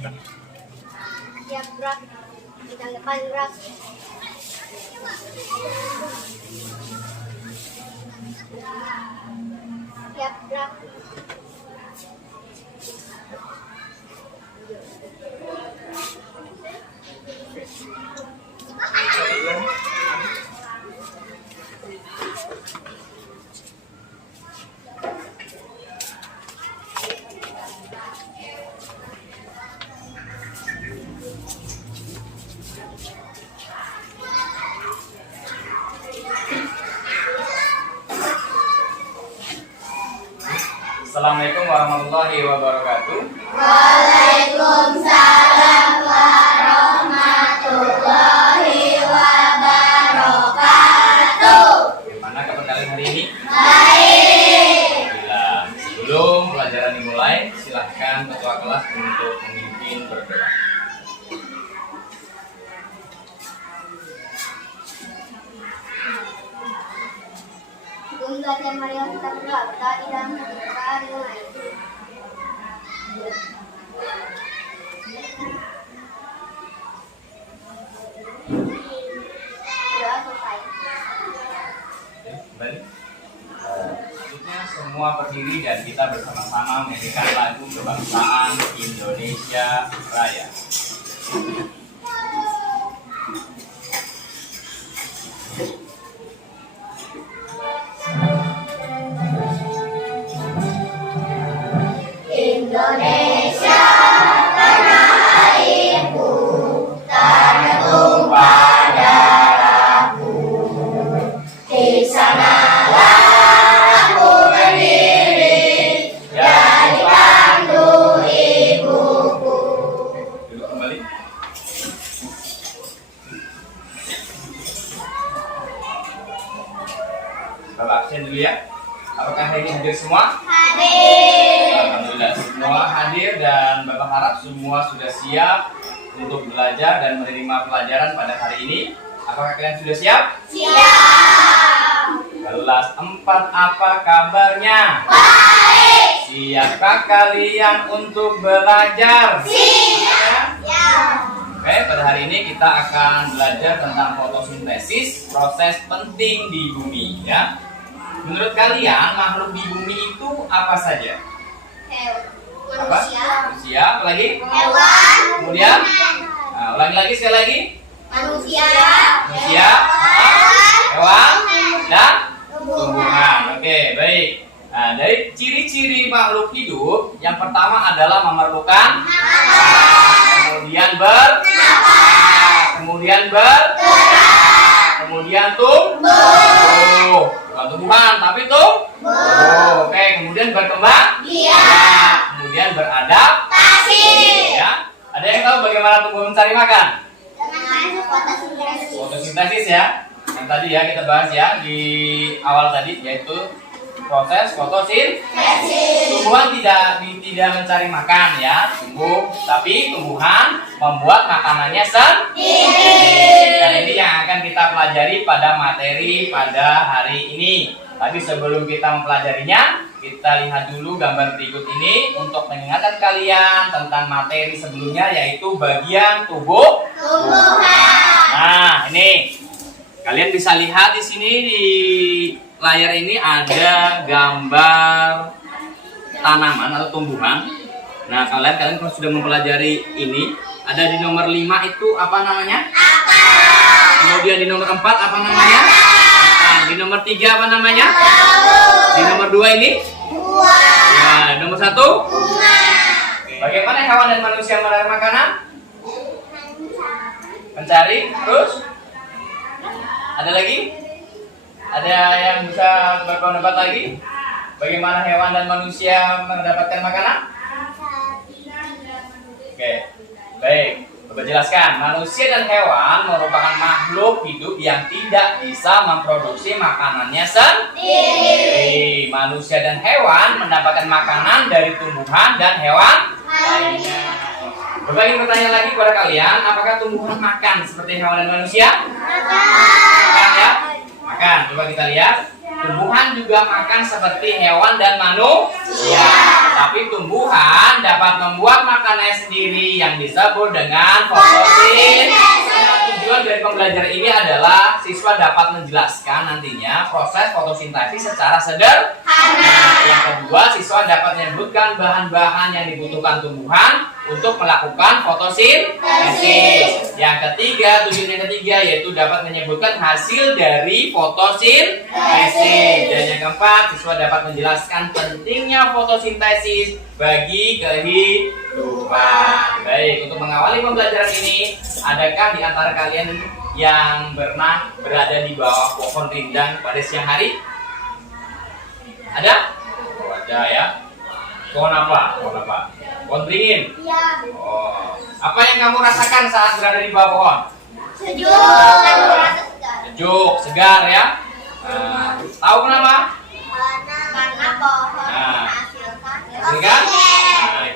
Siap gerak. Bintang depan gerak. Siap gerak. Assalamualaikum warahmatullahi wabarakatuh. Waalaikumsalam warahmatullahi wabarakatuh. Bagaimana kabar kalian hari ini? Baik. Alhamdulillah. Sebelum pelajaran dimulai, silahkan ketua kelas untuk memimpin berdoa. Sebelum belajar mari kita berdoa. Berdoa di dalam hati kita dengan doa selesai. Kembali. Selanjutnya semua berdiri dan kita bersama-sama menyanyikan lagu kebangsaan Indonesia Raya. Indonesia tanah airku, tanah tumpah darahku. Di sanalah aku berdiri, jadi pandu ibuku. Duduk kembali. Bapak absen dulu ya. Apakah hari ini hadir semua? Hadir. Alhamdulillah semua hadir dan Bapak harap semua sudah siap untuk belajar dan menerima pelajaran pada hari ini. Apakah kalian sudah siap? Siap. Kelas 4 apa kabarnya? Baik. Siapkah kalian untuk belajar? Siap. Oke, pada hari ini kita akan belajar tentang fotosintesis, proses penting di bumi ya. Menurut kalian makhluk di bumi itu apa saja? Manusia. Manusia, apa lagi? Hewan. Kemudian? Nah, ulangi lagi sekali lagi. Manusia. Manusia, hewan, dan tumbuhan. Oke, baik. Nah, dari ciri-ciri makhluk hidup, yang pertama adalah memerlukan kemudian kemudian tumbuh. Bukan tumbuhan, tapi tumbuh. Oke, kemudian berkembang. Kemudian beradaptasi. Ya. Ada yang tahu bagaimana tumbuh mencari makan? Fotosintesis ya. Yang tadi ya kita bahas ya di awal tadi, yaitu proses fotosintesis. Tumbuhan tidak mencari makan ya, tapi tumbuhan membuat makanannya sendiri. Dan ini yang akan kita pelajari pada materi pada hari ini. Tapi sebelum kita mempelajarinya, kita lihat dulu gambar berikut ini untuk mengingatkan kalian tentang materi sebelumnya, yaitu bagian tumbuhan. Nah, ini kalian bisa lihat di sini di layar ini ada gambar tanaman atau tumbuhan. Nah, kalian sudah mempelajari ini. Ada di nomor 5 itu apa namanya? Kemudian di nomor 4 apa namanya? Nah, di nomor 3 apa namanya? Di nomor 2 ini? Ya, nomor 1? Bagaimana hewan dan manusia mencari makanan? Mencari, terus? Ada lagi? Ada yang bisa berpendapat lagi? Bagaimana hewan dan manusia mendapatkan makanan? Oke, baik. Coba jelaskan. Manusia dan hewan merupakan makhluk hidup yang tidak bisa memproduksi makanannya sendiri. Manusia dan hewan mendapatkan makanan dari tumbuhan dan hewan lainnya. Coba ingin bertanya lagi kepada kalian, apakah tumbuhan makan seperti hewan dan manusia? Makan ya? Makan. Coba kita lihat. Tumbuhan juga makan seperti hewan dan manusia. Tapi tumbuhan dapat membuat makanannya sendiri yang disebut dengan fotosintesis. Tujuan dari pembelajaran ini adalah siswa dapat menjelaskan nantinya proses fotosintesis secara sederhana. Yang kedua, siswa dapat menyebutkan bahan-bahan yang dibutuhkan tumbuhan untuk melakukan fotosintesis. Yang ketiga, tujuan yang ketiga yaitu dapat menyebutkan hasil dari fotosintesis. Dan yang keempat, siswa dapat menjelaskan pentingnya fotosintesis bagi kehidupan. Baik, untuk mengawali pembelajaran ini, adakah di antara kalian yang pernah berada di bawah pohon rindang pada siang hari? Ada? Oh, ada ya. Pohon apa? Pohon apa? Pohon beringin? Iya. Oh. Apa yang kamu rasakan saat berada di bawah pohon? Sejuk dan merasa segar. Sejuk, segar ya. Tahu kenapa? Karena pohon Nah. menghasilkan Sehingga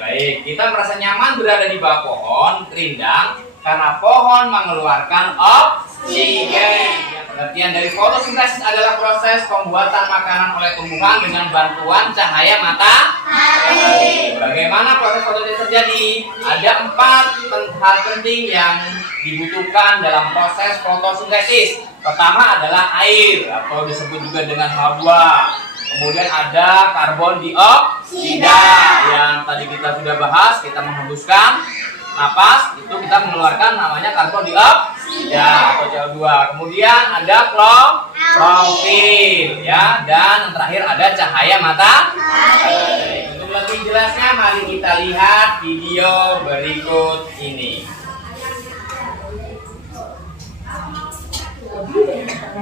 baik, kita merasa nyaman berada di bawah pohon rindang karena pohon mengeluarkan oksigen. Pengertian dari fotosintesis adalah proses pembuatan makanan oleh tumbuhan dengan bantuan cahaya matahari. Bagaimana proses fotosintesis terjadi? Ada 4 hal penting yang dibutuhkan dalam proses fotosintesis. Pertama adalah air atau disebut juga dengan H2. Kemudian ada karbon dioksida yang tadi kita sudah bahas, kita menghembuskan napas, itu kita mengeluarkan namanya karbon dioksida atau CO2. Kemudian ada klorofil ya, dan yang terakhir ada cahaya matahari. Untuk lebih jelasnya mari kita lihat video berikut ini.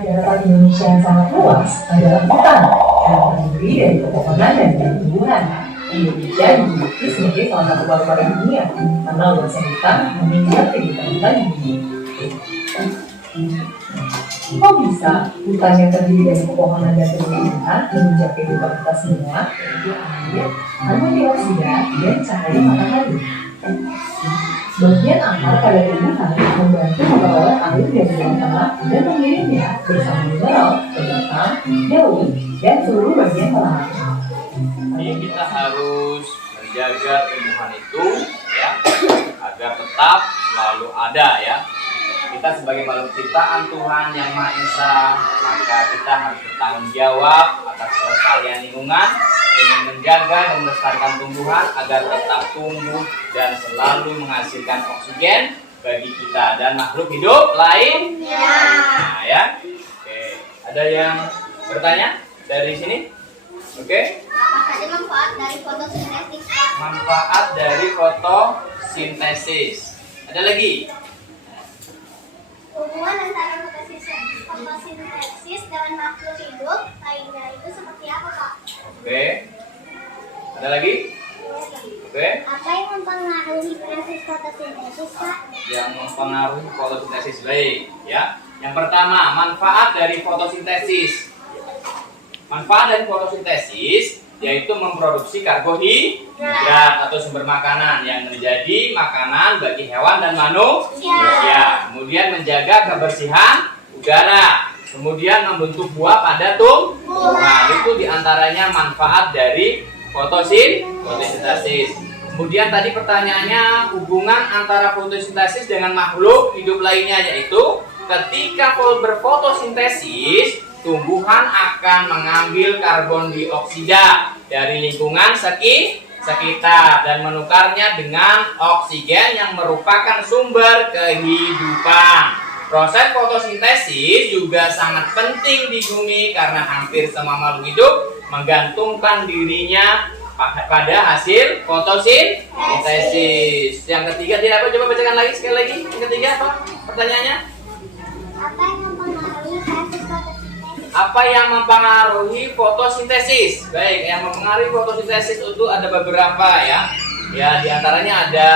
Daratan Indonesia yang sangat luas adalah hutan yang terdiri dari pepohonan dan tumbuhan. Indonesia dijuluki sebagai salah satu paru-paru dunia karena luasnya hutan meningkat kehidupan kita di dunia. Kok bisa hutan yang terdiri dari pepohonan dan tumbuhan menunjang kehidupan kita semua, yaitu air, karbon dioksida, dan cahaya matahari? Bagian akar pada tumbuhan membantu memperoleh air dari dalam tanah dan mengirimnya bersama mineral ke batang, daun, dan seluruh bagian tanaman. Jadi kita harus menjaga tumbuhan itu ya agar tetap selalu ada ya. Kita sebagai makhluk ciptaan Tuhan yang Maha Esa, maka kita harus bertanggung jawab atas kelestarian lingkungan dengan menjaga dan melestarikan tumbuhan agar tetap tumbuh dan selalu menghasilkan oksigen bagi kita dan makhluk hidup lainnya. Nah, ya. Oke, ada yang bertanya dari sini? Oke. Apa saja manfaat dari fotosintesis, Pak? Manfaat dari fotosintesis. Ada lagi? Hubungan antara fotosintesis dengan makhluk hidup lainnya itu seperti apa, Pak? Oke. Ada lagi? Oke. Apa yang mempengaruhi proses fotosintesis, Pak? Yang mempengaruhi fotosintesis baik ya. Yang pertama, manfaat dari fotosintesis. Manfaat dari fotosintesis yaitu memproduksi karbohidrat atau sumber makanan yang menjadi makanan bagi hewan dan manusia. Kemudian menjaga kebersihan udara. Kemudian membentuk buah pada tumbuhan. Itu diantaranya manfaat dari fotosintesis. Kemudian tadi pertanyaannya hubungan antara fotosintesis dengan makhluk hidup lainnya, yaitu ketika berfotosintesis tumbuhan akan mengambil karbon dioksida dari lingkungan sekitar dan menukarnya dengan oksigen yang merupakan sumber kehidupan. Proses fotosintesis juga sangat penting di bumi karena hampir semua makhluk hidup menggantungkan dirinya pada hasil fotosintesis. Yang ketiga tidak apa? Coba bacakan lagi sekali lagi. Yang ketiga apa? Pertanyaannya? Apa yang mempengaruhi proses fotosintesis? Apa yang mempengaruhi fotosintesis? Baik, yang mempengaruhi fotosintesis itu ada beberapa ya. Ya, diantaranya ada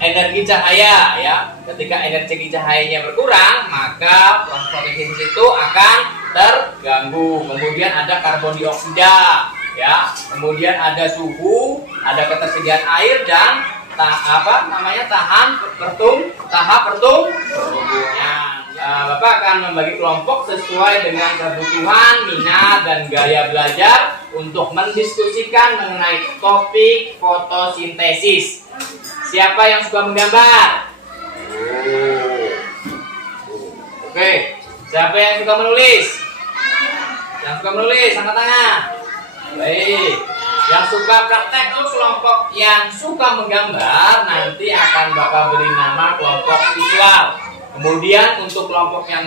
energi cahaya ya. Ketika energi cahayanya berkurang, maka proses fotosintesis itu akan terganggu. Kemudian ada karbon dioksida ya. Kemudian ada suhu, ada ketersediaan air dan tahap pertumbuhan. Bapak akan membagi kelompok sesuai dengan kebutuhan, minat, dan gaya belajar untuk mendiskusikan mengenai topik fotosintesis. Siapa yang suka menggambar? Oke. Siapa yang suka menulis? Yang suka menulis, angkat tangan. Baik. Yang suka praktek itu kelompok yang suka menggambar nanti akan Bapak beri nama kelompok visual. Kemudian untuk kelompok yang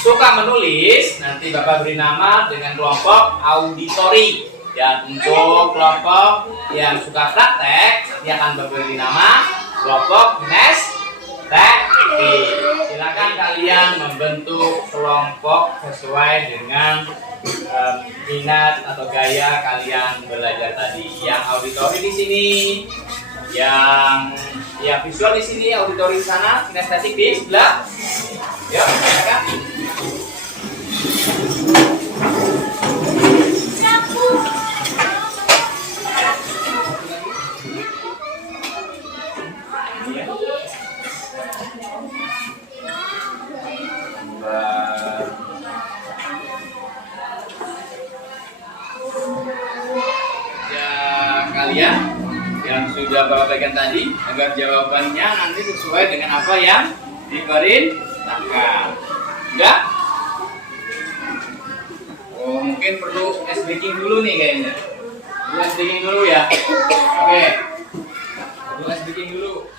suka menulis nanti Bapak beri nama dengan kelompok auditori. Dan untuk kelompok yang suka praktek nanti akan Bapak beri nama kelompok kinestetik. Silakan kalian membentuk kelompok sesuai dengan minat atau gaya kalian belajar tadi. Yang auditori di sini, yang visual di sini, auditori di sana, kinestetik di sebelah. Ya, silakan. Kalian yang sudah Bapak bagian tadi agar jawabannya nanti sesuai dengan apa yang diperintahkan. Enggak? Oh, mungkin perlu ice breaking dulu nih kayaknya. Perlu ice breaking dulu ya. Oke. Perlu ice breaking dulu.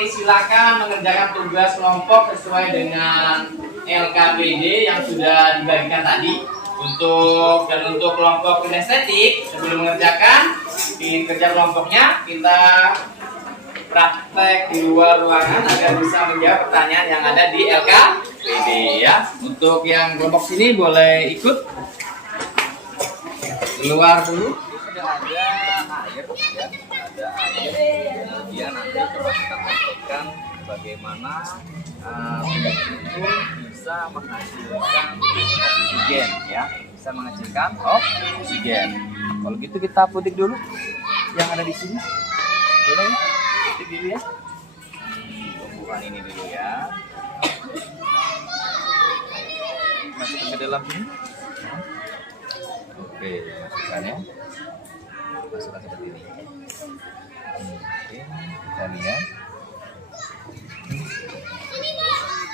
Silakan mengerjakan tugas kelompok sesuai dengan LKPD yang sudah dibagikan tadi. Untuk kelompok kinestetik, sebelum mengerjakan di kerja kelompoknya kita praktek di luar ruangan agar bisa menjawab pertanyaan yang ada di LKPD ya. Untuk yang kelompok sini boleh ikut keluar dulu. Sudah ada air ya, ada air. Kemudian nanti coba kita praktekkan bagaimana itu bisa menghasilkan oksigen ya, bisa menghasilkan oksigen. Kalau gitu kita putik dulu yang ada di sini. Boleh ya? Putik dulu ya. Tumbuhan ini dulu ya. Masukkan ke dalam sini. Oke, masukkan ya. Masukkan seperti ini. Oke, kita lihat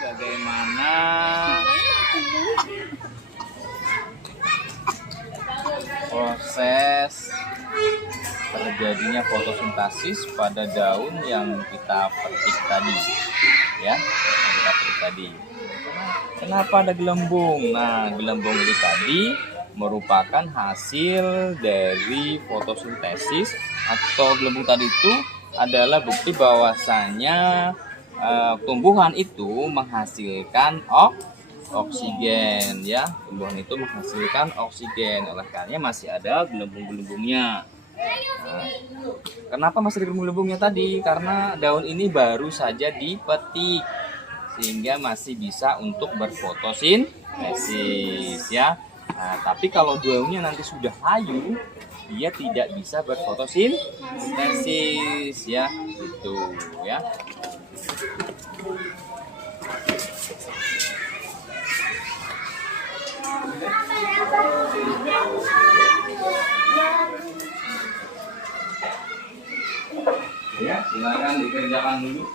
bagaimana proses terjadinya fotosintesis pada daun yang kita petik tadi ya, yang kita petik tadi. Kenapa ada gelembung? Nah, gelembung itu tadi merupakan hasil dari fotosintesis, atau gelembung tadi itu adalah bukti bahwasanya tumbuhan itu menghasilkan oksigen ya, tumbuhan itu menghasilkan oksigen, oleh karena masih ada gelembung-gelembungnya. Nah, kenapa masih ada gelembung-gelembungnya tadi? Karena daun ini baru saja dipetik sehingga masih bisa untuk berfotosintesis ya. Nah, tapi kalau daunnya nanti sudah layu, dia tidak bisa berfotosintesis ya, gitu ya. Ya, silakan dikerjakan dulu.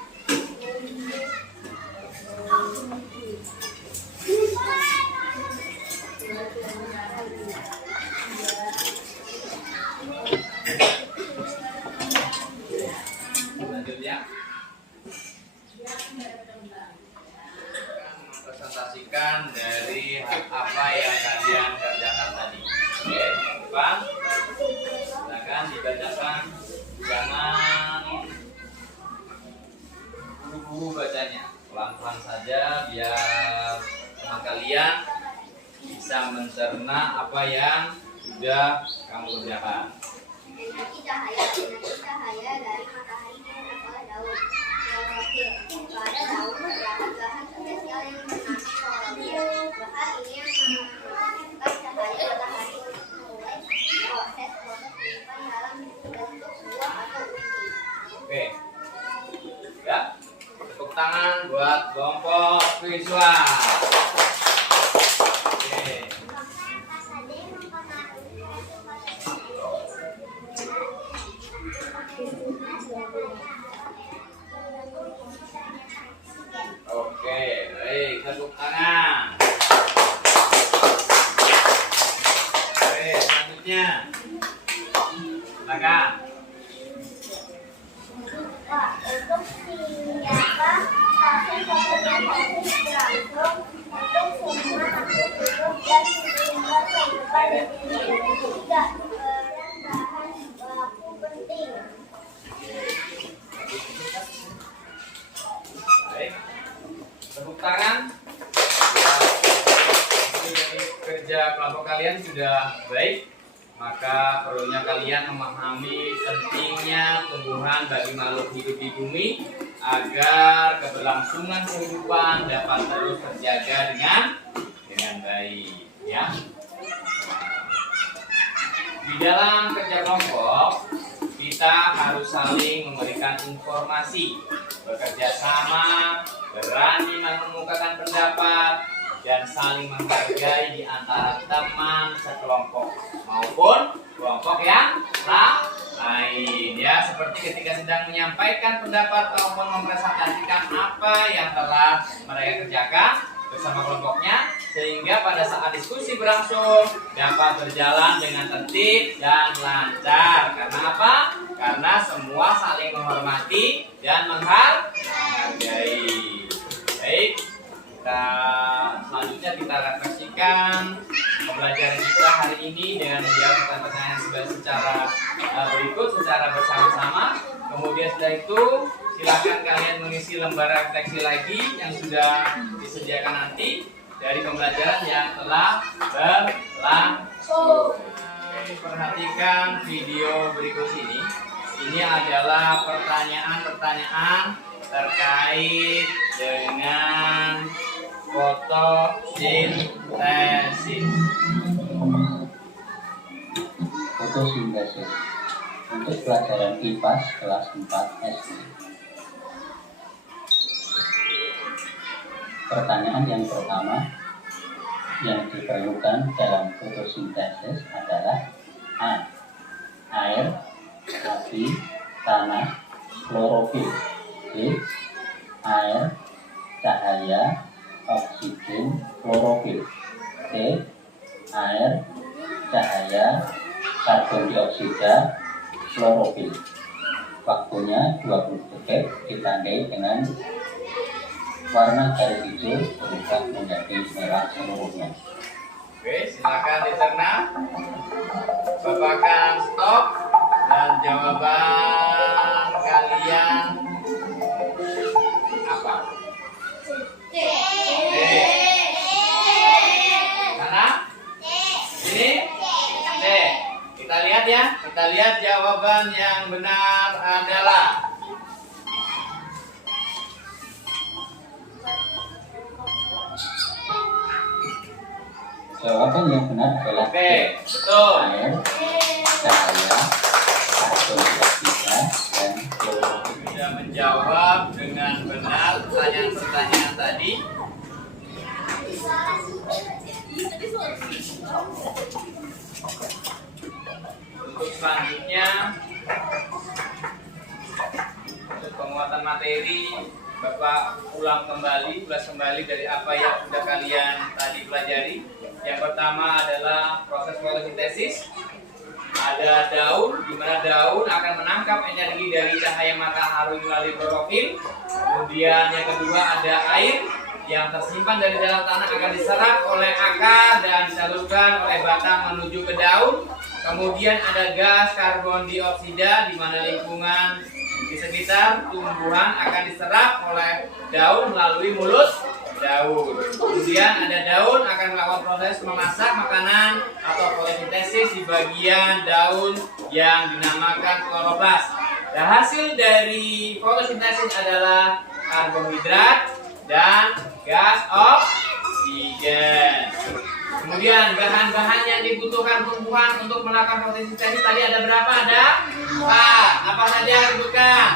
Selanjutnya presentasikan dari apa yang kalian kerjakan tadi. Oke, Bang. Silakan dibacakan, jangan buru-buru bacanya. pelan-pelan saja biar teman kalian bisa mencerna apa yang sudah kamu kerjakan. Cahaya dari matahari ke daun. Kalau ada daun, terdapat bahan spesial yang bernama klorofil. Bahan ini yang menangkap cahaya matahari untuk memulai proses kehidupan dalam bentuk buah atau ubi. Oke, ya, tepuk tangan buat kelompok visual. Oke. Oke, baik, tepuk tangan. Oke, selanjutnya. Silakan. Untuk siapa hasil fotosintesis berlangsung untuk semua makhluk hidup dan sumber kehidupan di dunia. Tiga, peran bahan baku penting. Baik, tepuk tangan. Jadi kerja kelompok kalian sudah baik, maka perlunya kalian memahami pentingnya tumbuhan bagi makhluk hidup di bumi agar keberlangsungan kehidupan dapat terus terjaga dengan baik, ya. Di dalam kerja kelompok kita harus saling memberikan informasi, bekerja sama, berani mengemukakan pendapat, dan saling menghargai di antara teman sekelompok maupun kelompok yang lain, ya, seperti ketika sedang menyampaikan pendapat maupun mempresentasikan apa yang telah mereka kerjakan bersama kelompoknya, sehingga pada saat diskusi berlangsung dapat berjalan dengan tertib dan lancar. Karena apa? Karena semua saling menghormati dan menghargai. Baik, selanjutnya kita refleksikan pembelajaran kita hari ini dengan menjawab pertanyaan secara berikut secara bersama-sama. Kemudian setelah itu silakan kalian mengisi lembar refleksi lagi yang sudah disediakan nanti dari pembelajaran yang telah berlangsung. Perhatikan video berikut ini. Ini adalah pertanyaan-pertanyaan terkait dengan fotosintesis. Fotosintesis untuk pelajaran IPA kelas 4 SD. Pertanyaan yang pertama yang diperlukan dalam fotosintesis adalah A. Air, api, tanah, klorofil. B. Air, cahaya, oksigen, klorofil. C. Air, cahaya, karbon dioksida, klorofil. Waktunya 20 detik, ditandai dengan warna garis hijau berubah menjadi merah seluruhnya. Oke, silakan dicerna. Bapak akan stop dan jawaban kalian apa? C. Mana? Ini? C. Kita lihat ya. Kita lihat jawaban yang benar adalah Jawaban yang benar adalah C. oke, betul. Air, cahaya, karbon dioksida, dan klorofil. Sudah menjawab dengan benar pertanyaan-pertanyaan tadi. Untuk selanjutnya, untuk penguatan materi, Bapak ulas kembali dari apa yang sudah kalian tadi pelajari. Yang pertama adalah proses fotosintesis. Ada daun, di mana daun akan menangkap energi dari cahaya matahari melalui klorofil. Kemudian yang kedua ada air yang tersimpan dari dalam tanah akan diserap oleh akar dan disalurkan oleh batang menuju ke daun. Kemudian ada gas karbon dioksida di mana lingkungan di sekitar tumbuhan akan diserap oleh daun melalui mulut daun. Kemudian ada daun akan melakukan proses memasak makanan atau fotosintesis di bagian daun yang dinamakan kloroplas. Nah, hasil dari fotosintesis adalah karbohidrat dan gas oksigen. Kemudian bahan-bahan yang dibutuhkan tumbuhan untuk melakukan fotosintesis tadi ada berapa? Ada 4. Apa saja sebutkan?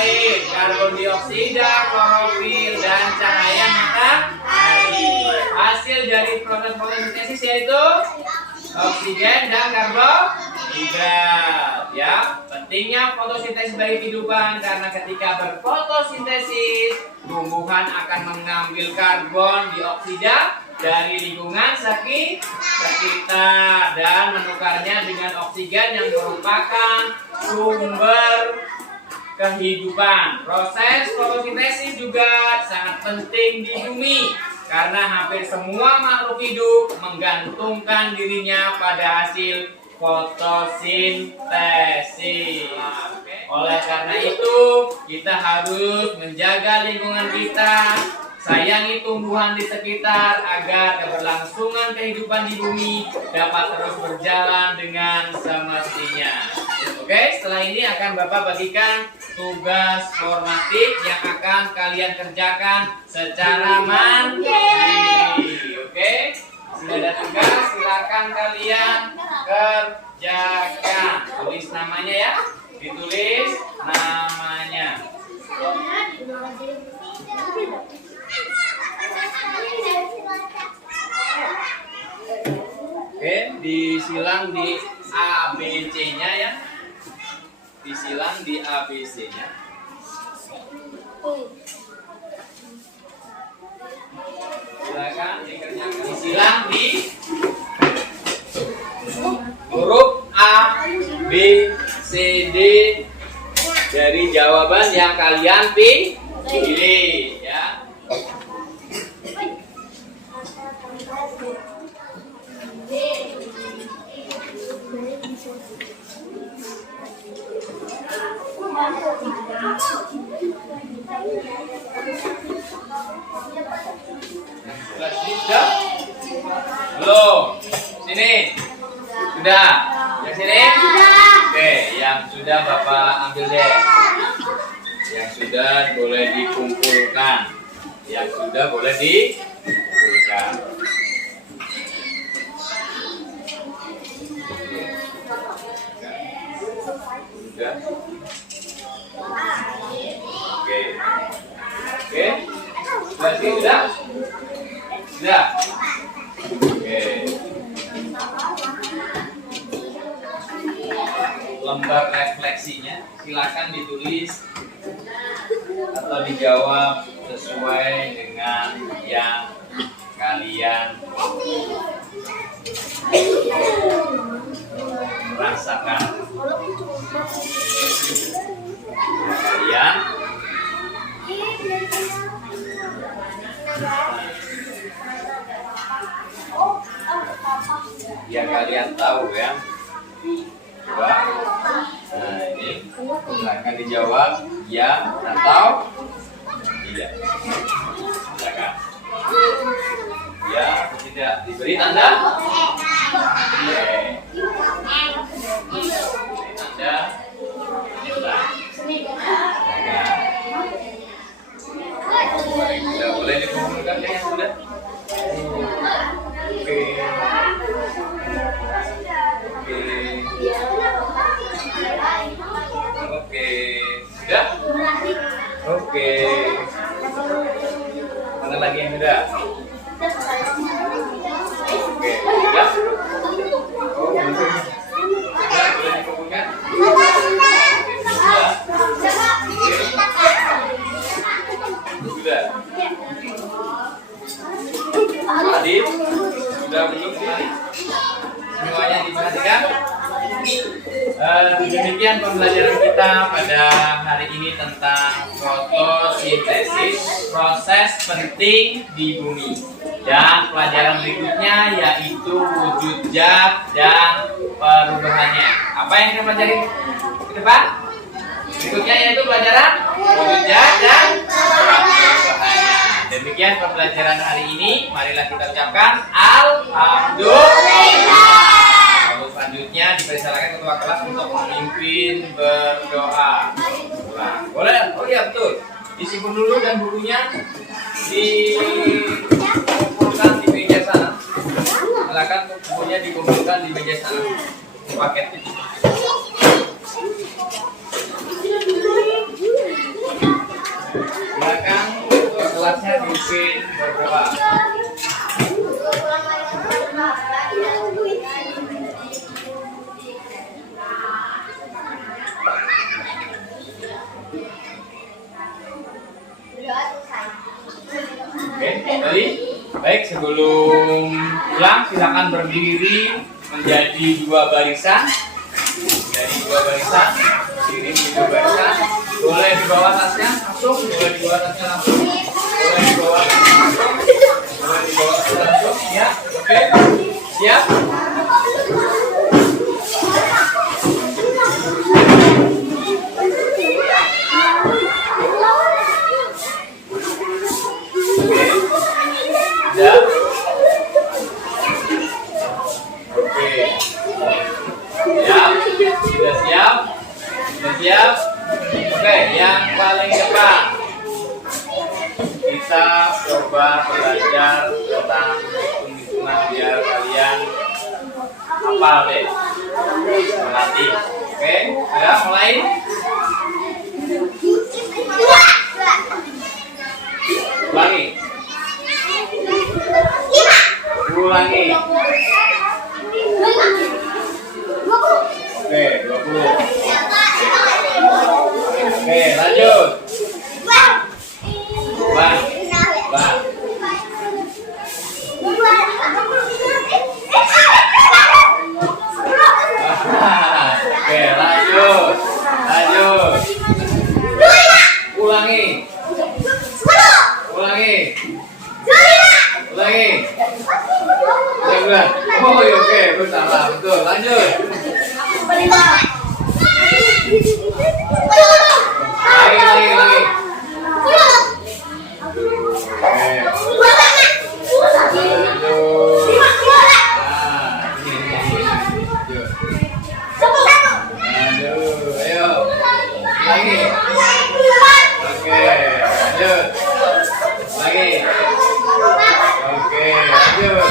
Air, karbon dioksida, klorofil, dan cahaya matahari. Hasil dari proses fotosintesis yaitu oksigen dan karbohidrat. Ya, pentingnya fotosintesis bagi kehidupan karena ketika berfotosintesis tumbuhan akan mengambil karbon dioksida dari lingkungan sekitar dan menukarnya dengan oksigen yang merupakan sumber kehidupan. Proses fotosintesis juga sangat penting di bumi karena hampir semua makhluk hidup menggantungkan dirinya pada hasil fotosintesis. Oleh karena itu, kita harus menjaga lingkungan kita, sayangi tumbuhan di sekitar agar keberlangsungan kehidupan di bumi dapat terus berjalan dengan semestinya. Oke, setelah ini akan Bapak bagikan tugas formatif yang akan kalian kerjakan secara mandiri. Oke, sudah ada tugas, silakan kalian kerjakan. Tulis namanya ya, ditulis namanya. Oke, disilang di ABC-nya ya. Disilang di ABC-nya. Silakan dikerjakan. Disilang di huruf A, B, C, D dari jawaban yang kalian pilih ya. Sudah? Belum. Sini. Sudah. Yang sini? Oke, yang sudah Bapak ambil deh. Yang sudah boleh dikumpulkan. Yang sudah boleh dikumpulkan. Sudah. Oke. Oke. Sudah? Sudah? Oke. Lembar refleksinya silakan ditulis atau dijawab sesuai dengan yang kalian rasakan. Kalian ya kalian tahu ya. Coba. Nah ini silakan dijawab ya atau tidak. Silakan. Ya atau tidak, diberi tanda. Oke. Diberi tanda. Sudah boleh dikumpulkan ya yang sudah. Oke. Oke. Sudah? Oke. Mana lagi yang sudah? Oke. Sudah? Oh, sudah. Boleh dikumpulkan? Sudah. Adit, sudah belum sih? Semuanya diperhatikan? Demikian pembelajaran kita pada hari ini tentang fotosintesis, proses penting di bumi. Dan pelajaran berikutnya yaitu wujud zat dan perubahannya. Apa yang kita pelajari ke depan? Berikutnya yaitu pelajaran wujud zat dan bahaya. Demikian pembelajaran hari ini. Marilah kita ucapkan alhamdulillah. Lalu selanjutnya dipersilakan ketua kelas untuk memimpin berdoa. Nah, boleh? Oh iya betul. Disimpan dulu dan bukunya dikumpulkan di meja sana. Silakan bukunya dikumpulkan di meja sana. Paketnya. Silakan kelasnya dipimpin berdoa. Oke, kembali. Baik, sebelum pulang silakan berdiri menjadi dua barisan. Jadi dua barisan, berdiri di dua barisan. Boleh di bawah tasnya langsung, boleh di bawah tasnya langsung, boleh di bawah tasnya langsung, boleh di bawah tasnya langsung. Ya, oke, siap. Siap. Oke. Siap. Sudah siap. Sudah siap. Oke, yang paling depan kita coba belajar tentang hitung-hitungan biar kalian hafal deh. Melatih. Oke, sudah mulai. Ulangi. Ulangi. Oke, 20. Oke, lanjut. Bang. Bang. Oke, lanjut. Lanjut. Ulangi. Ulangi. Ulangi. Udah. Oh, oke, betul, betul. Lanjut. Lagi. Oke, lanjut.